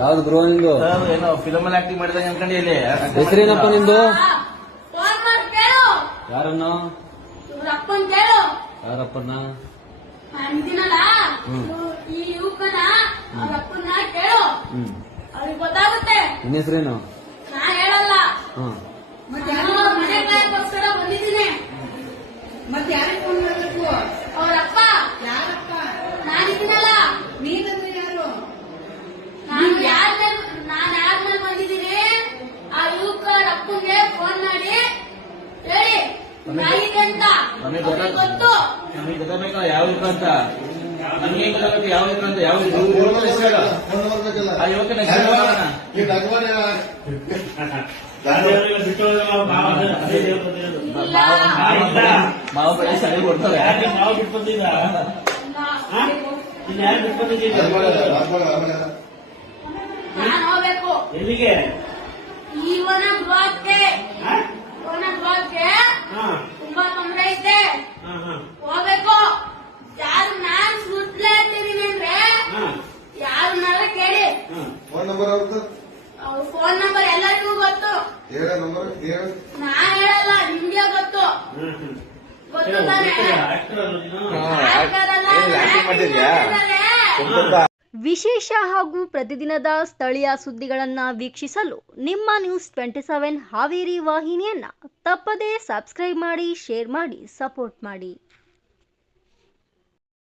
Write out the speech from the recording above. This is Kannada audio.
ಯಾವ್ದು ಬ್ರೋ ನಿಂದು? ಏನೋ ಫಿಲಮ್ ಅಲ್ಲಿ ಆಕ್ಟಿಂಗ್ ಮಾಡಿದಾಗ ಅನ್ಕೊಂಡಿ ಇಲ್ಲಿ. ಹೆಸರೇನಪ್ಪ ನಿಂದು? ಫೋನ್ ಮಾಡಿ ಕೇಳು. ಯಾರನ್ನ? ಇವ್ರ ಅಪ್ಪನ್ ಕೇಳು. ಯಾರಪ್ಪನ್ನ? ಅಂದಿನಲ್ಲ ಈ ಯುವಕನ ಅವ್ರ ಅಪ್ಪನ್ನ ಕೇಳು. ಅವ್ರಿಗೆ ಗೊತ್ತಾಗುತ್ತೆ. ನಿನ್ನ ಹೆಸರೇನು? ನಾ ಹೇಳಲ್ಲ. ಹ್ಮ್. ನಾನು ಮನೆ ಕಾಯಕ್ಕೋಸ್ಕರ ಬಂದಿದ್ದೀನಿ. ಮತ್ತೆ ಯಾರಿಗೆ ಫೋನ್ ಮಾಡಬೇಕು? ಅವ್ರ ಅಪ್ಪ. ಯಾರಪ್ಪ? ನಾನಿದ್ದೀನಲ್ಲ. ನೀನಂದ್ರೆ ಯಾರು? ನಾನು ಯಾರ ಮೇಲೆ ಬಂದಿದ್ದೀನಿ ಆ ಯುವಕರ ಅಪ್ಪಂಗೆ ಫೋನ್ ಮಾಡಿ ಹೇಳಿ ನಾಯಿದೆ ಅಂತ. ನಮಗೆ ಅವ್ರಿಗೆ ಗೊತ್ತು. ನಮಗೆ ಗೊತ್ತಾಗಬೇಕಲ್ಲ ಯಾವ ಯುವಕ ಅಂತ. ನಮ್ಗೆ ಹೆಂಗ್ ಗೊತ್ತಾಗುತ್ತೆ ಯಾವ ಯುವಕ ಅಂತ? ಯಾವ ಯುವಕನ ಹೆಸರು? ಆ ಯುವಕನ ಹೆಸರು ಮಾವು ಬೆಳೆ ಸರಿ ಕೊಡ್ತಾರೆ. ನಾನು ಹೋಗ್ಬೇಕು ಎಲ್ಲಿಗೆ? ಇವನ ಗೃಹಕ್ಕೆ. ತುಂಬಾ ತೊಂದರೆ ಐತೆ. ಹೋಗ್ಬೇಕು. ಯಾರು ನಾನ್ ಸುತ್ತಲೇ ಇರ್ತೀನಿ ಅಂದ್ರೆ ಯಾರನ್ನಾರ ಕೇಳಿ. ಫೋನ್ ನಂಬರ್ ಅವ್ರದ್ದು? ಅವ್ರ ಫೋನ್ ನಂಬರ್ ಎಲ್ಲರಿಗೂ ಗೊತ್ತು. ಹೇಳ ನಂಬರ್ ಹೇಳು. ನಾ ಹೇಳಲ್ಲ, ನಿಮ್ಗೆ ಗೊತ್ತು. ಗೊತ್ತು ತಾನೇ? ವಿಶೇಷ ಹಾಗೂ ಪ್ರತಿದಿನದ ಸ್ಥಳೀಯ ಸುದ್ದಿಗಳನ್ನು ವೀಕ್ಷಿಸಲು ನಿಮ್ಮ ನ್ಯೂಸ್ 27 ಹಾವೇರಿ ವಾಹಿನಿಯನ್ನ ತಪ್ಪದೇ ಸಬ್ಸ್ಕ್ರೈಬ್ ಮಾಡಿ, ಶೇರ್ ಮಾಡಿ, ಸಪೋರ್ಟ್ ಮಾಡಿ.